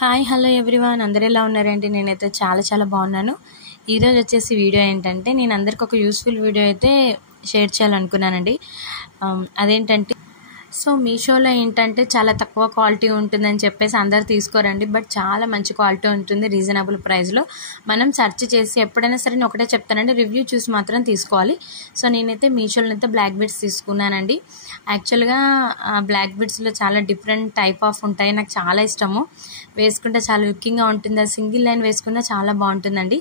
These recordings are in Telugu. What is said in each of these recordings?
హాయ్ హలో ఎవ్రీవన్, అందరు ఎలా ఉన్నారండి? నేనైతే చాలా బాగున్నాను. ఈరోజు వచ్చేసి వీడియో ఏంటంటే, నేను అందరికి ఒక యూస్ఫుల్ వీడియో అయితే షేర్ చేయాలనుకున్నానండి. అదేంటంటే, మీషోలో ఏంటంటే చాలా తక్కువ క్వాలిటీ ఉంటుందని చెప్పేసి అందరు తీసుకోరండి. బట్ చాలా మంచి క్వాలిటీ ఉంటుంది రీజనబుల్ ప్రైస్లో. మనం సెర్చ్ చేసి ఎప్పుడైనా సరే ఒకటే చెప్తానండి, రివ్యూ చూసి మాత్రం తీసుకోవాలి. నేనైతే మీషోలో అయితే బ్లాక్ బీడ్స్ తీసుకున్నానండి. యాక్చువల్గా బ్లాక్ బీడ్స్లో చాలా డిఫరెంట్ టైప్ ఆఫ్ ఉంటాయి. నాకు చాలా ఇష్టము, వేసుకుంటే చాలా లుకింగ్గా ఉంటుంది. అది సింగిల్ లైన్ వేసుకున్నా చాలా బాగుంటుందండి.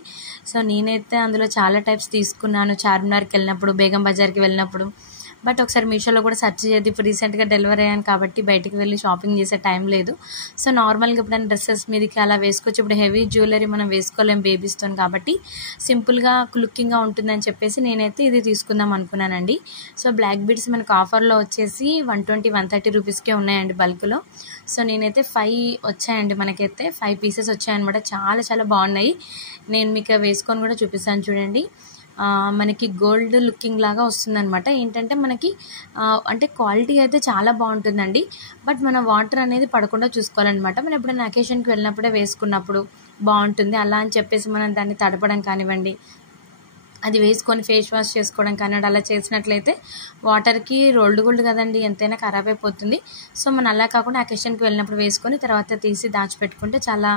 నేనైతే అందులో చాలా టైప్స్ తీసుకున్నాను. చార్మినార్కి వెళ్ళినప్పుడు, బేగం బజార్కి వెళ్ళినప్పుడు. బట్ ఒకసారి మీషోలో కూడా సెర్చ్ చేద్ది. ఇప్పుడు రీసెంట్గా డెలివరీ అయ్యాను కాబట్టి బయటికి వెళ్ళి షాపింగ్ చేసే టైం లేదు. నార్మల్గా ఎప్పుడైనా డ్రెస్సెస్ మీదకి అలా వేసుకోవచ్చు. ఇప్పుడు హెవీ జ్యువెలరీ మనం వేసుకోలేం బేబీస్తో కాబట్టి సింపుల్గా లుకింగ్గా ఉంటుందని చెప్పేసి నేనైతే ఇది తీసుకుందాం అనుకున్నానండి. బ్లాక్ బీడ్స్ మనకు ఆఫర్లో వచ్చేసి 120-130 రూపీస్కే ఉన్నాయండి బల్క్లో. నేనైతే 5 వచ్చాయండి, మనకైతే 5 పీసెస్ వచ్చాయన్నమాట. చాలా బాగున్నాయి. నేను మీకు వేసుకొని కూడా చూపిస్తాను చూడండి. మనకి గోల్డ్ లుకింగ్ లాగా వస్తుందన్నమాట. ఏంటంటే మనకి అంటే క్వాలిటీ అయితే చాలా బాగుంటుందండి. బట్ మనం వాటర్ అనేది పడకుండా చూసుకోవాలన్నమాట. మనం ఎప్పుడైనా అకేషన్కి వెళ్ళినప్పుడే వేసుకున్నప్పుడు బాగుంటుంది. అలా అని చెప్పేసి మనం దాన్ని తడపడం కానివ్వండి, అది వేసుకొని ఫేస్ వాష్ చేసుకోవడం కానివ్వండి, అలా చేసినట్లయితే వాటర్కి రోల్డ్ గోల్డ్ కదండి, ఎంతైనా ఖరాబ్ అయిపోతుంది. మనం అలా కాకుండా అకేషన్కి వెళ్ళినప్పుడు వేసుకొని తర్వాత తీసి దాచిపెట్టుకుంటే చాలా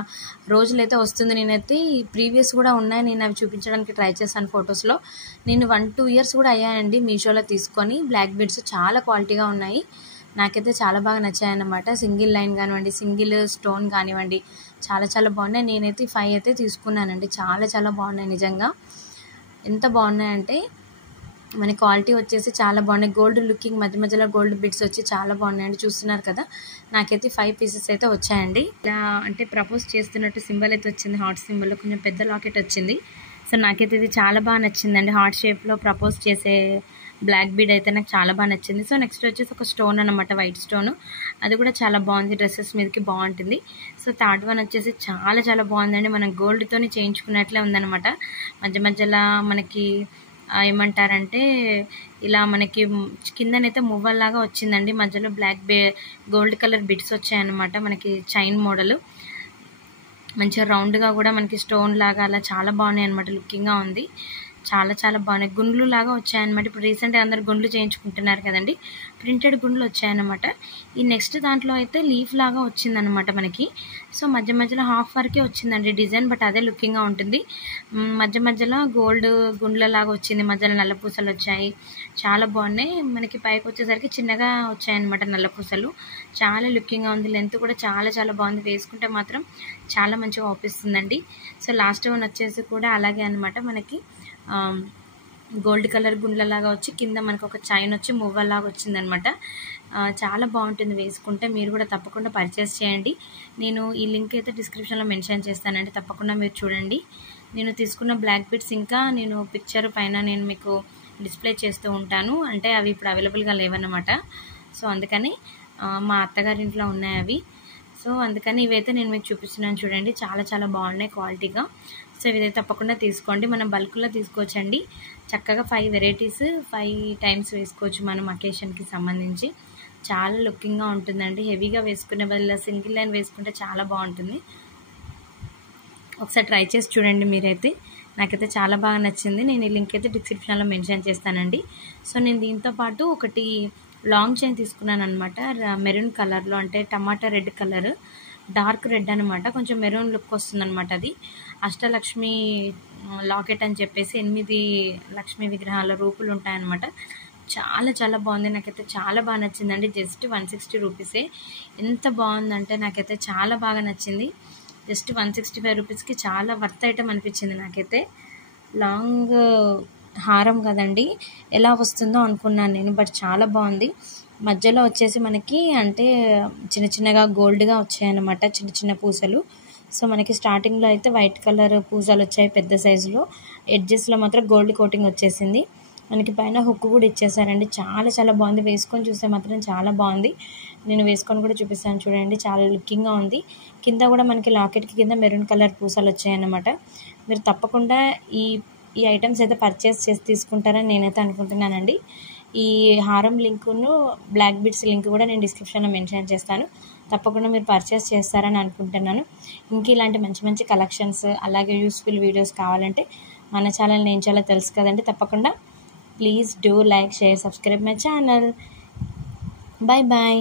రోజులైతే వస్తుంది. నేనైతే ప్రీవియస్ కూడా ఉన్నాయి, నేను అవి చూపించడానికి ట్రై చేశాను ఫొటోస్లో. నేను 1-2 ఇయర్స్ కూడా అయ్యాయండి మీషోలో తీసుకొని. బ్లాక్ బీడ్స్ చాలా క్వాలిటీగా ఉన్నాయి, నాకైతే చాలా బాగా నచ్చాయన్నమాట. సింగిల్ లైన్ కానివ్వండి, సింగిల్ స్టోన్ కానివ్వండి, చాలా బాగున్నాయి. నేనైతే 5 అయితే తీసుకున్నానండి. చాలా బాగున్నాయి నిజంగా. ఎంత బాగున్నాయంటే మన క్వాలిటీ వచ్చేసి చాలా బాగున్నాయి. గోల్డ్ లుకింగ్ మధ్యలో గోల్డ్ బిట్స్ వచ్చి చాలా బాగున్నాయండి. చూస్తున్నారు కదా, నాకైతే 5 పీసెస్ అయితే వచ్చాయండి. ఇలా అంటే ప్రపోజ్ చేస్తున్నట్టు సింబల్ అయితే వచ్చింది, హార్ట్ సింబల్లో కొంచెం పెద్ద లాకెట్ వచ్చింది. నాకైతే ఇది చాలా బాగా నచ్చిందండి. హార్ట్ షేప్లో ప్రపోజ్ చేసే బ్లాక్ బీడ్ అయితే నాకు చాలా బాగా నచ్చింది. నెక్స్ట్ వచ్చేసి ఒక స్టోన్ అనమాట, వైట్ స్టోన్. అది కూడా చాలా బాగుంది, డ్రెస్సెస్ మీదకి బాగుంటుంది. థర్డ్ వన్ వచ్చేసి చాలా బాగుందండి. మనం గోల్డ్తోని చేయించుకున్నట్లే ఉందన్నమాట. మధ్యలో మనకి ఏమంటారంటే ఇలా మనకి కిందనైతే మువ్వల్లాగా వచ్చిందండి. మధ్యలో గోల్డ్ కలర్ బిట్స్ వచ్చాయన్నమాట. మనకి చైన్ మోడల్ మంచిగా రౌండ్గా కూడా మనకి స్టోన్ లాగా అలా చాలా బాగున్నాయి అనమాట. లుకింగ్గా ఉంది, చాలా బాగున్నాయి. గుండ్లు లాగా వచ్చాయన్నమాట. ఇప్పుడు రీసెంట్గా అందరు గుండ్లు చేయించుకుంటున్నారు కదండి, ప్రింటెడ్ గుండ్లు వచ్చాయన్నమాట. ఈ నెక్స్ట్ దాంట్లో అయితే లీఫ్ లాగా వచ్చిందనమాట మనకి. మధ్యలో హాఫ్ వరకే వచ్చిందండి డిజైన్, బట్ అదే లుకింగ్గా ఉంటుంది. మధ్యలో గోల్డ్ గుండ్ల లాగా వచ్చింది, మధ్యలో నల్ల పూసలు వచ్చాయి, చాలా బాగున్నాయి. మనకి పైకి వచ్చేసరికి చిన్నగా వచ్చాయన్నమాట నల్ల పూసలు. చాలా లుకింగ్గా ఉంది. లెంత్ కూడా చాలా బాగుంది. వేసుకుంటే మాత్రం చాలా మంచిగా అవుపిస్తుందండి. లాస్ట్ వన్ వచ్చేసి కూడా అలాగే అనమాట. మనకి గోల్డ్ కలర్ గుండ్లలాగా వచ్చి కింద మనకు ఒక చైన్ వచ్చి మువ్వలాగా వచ్చిందనమాట. చాలా బాగుంటుంది వేసుకుంటే. మీరు కూడా తప్పకుండా పర్చేస్ చేయండి. నేను ఈ లింక్ అయితే డిస్క్రిప్షన్లో మెన్షన్ చేస్తానండి, తప్పకుండా మీరు చూడండి. నేను తీసుకున్న బ్లాక్ బీడ్స్ ఇంకా నేను పిక్చర్ పైన నేను మీకు డిస్ప్లే చేస్తూ ఉంటాను. అంటే అవి ఇప్పుడు అవైలబుల్గా లేవన్నమాట. అందుకని మా అత్తగారి ఇంట్లో ఉన్నాయి అవి. అందుకని ఇవైతే నేను మీకు చూపిస్తున్నాను చూడండి. చాలా బాగున్నాయి క్వాలిటీగా. ఇదైతే తప్పకుండా తీసుకోండి. మనం బల్క్లో తీసుకోవచ్చండి. చక్కగా 5 వెరైటీస్ 5 టైమ్స్ వేసుకోవచ్చు మనం అకేషన్కి సంబంధించి. చాలా లుకింగ్గా ఉంటుందండి. హెవీగా వేసుకునే బదులు సింగిల్ లైన్ వేసుకుంటే చాలా బాగుంటుంది. ఒకసారి ట్రై చేసి చూడండి మీరైతే. నాకైతే చాలా బాగా నచ్చింది. నేను ఈ లింక్ అయితే డిస్క్రిప్షన్లో మెన్షన్ చేస్తానండి. నేను దీంతో పాటు ఒకటి లాంగ్ చైన్ తీసుకున్నాను అనమాట, మెరూన్ కలర్లో, అంటే టమాటా రెడ్ కలర్, డార్క్ రెడ్ అనమాట. కొంచెం మెరూన్ లుక్ వస్తుంది అనమాట. అది అష్టలక్ష్మి లాకెట్ అని చెప్పేసి 8 లక్ష్మీ విగ్రహాల రూపులు ఉంటాయన్నమాట. చాలా బాగుంది. నాకైతే చాలా బాగా నచ్చిందండి. జస్ట్ 160 రూపీసే. ఎంత బాగుందంటే నాకైతే చాలా బాగా నచ్చింది. జస్ట్ 165 రూపీస్కి చాలా వర్త్ ఐటమ్ అనిపించింది నాకైతే. లాంగ్ హారం కదండి, ఎలా వస్తుందో అనుకున్నాను నేను, బట్ చాలా బాగుంది. మధ్యలో వచ్చేసి మనకి అంటే చిన్నగా గోల్డ్గా వచ్చాయన్నమాట, చిన్న పూసలు. మనకి స్టార్టింగ్లో అయితే వైట్ కలర్ పూసలు వచ్చాయి పెద్ద సైజులో. ఎడ్జెస్లో మాత్రం గోల్డ్ కోటింగ్ వచ్చేసింది. మనకి పైన హుక్ కూడా ఇచ్చేసారండి. చాలా బాగుంది. వేసుకొని చూస్తే మాత్రం చాలా బాగుంది. నేను వేసుకొని కూడా చూపిస్తాను చూడండి. చాలా లుకింగ్గా ఉంది. కింద కూడా మనకి లాకెట్కి కింద మెరూన్ కలర్ పూసలు వచ్చాయన్నమాట. మీరు తప్పకుండా ఈ ఐటమ్స్ అయితే పర్చేస్ చేసి తీసుకుంటారని నేనైతే అనుకుంటున్నానండి. ఈ హారం లింకును బ్లాక్ బీడ్స్ లింక్ కూడా నేను డిస్క్రిప్షన్లో మెన్షన్ చేస్తాను, తప్పకుండా మీరు పర్చేస్ చేస్తారని అనుకుంటున్నాను. ఇంక ఇలాంటి మంచి మంచి కలెక్షన్స్ అలాగే యూస్ఫుల్ వీడియోస్ కావాలంటే మన ఛానల్ని ఏం చేయాలో తెలుసు కదండి. తప్పకుండా please do like, share, subscribe my channel. Bye bye.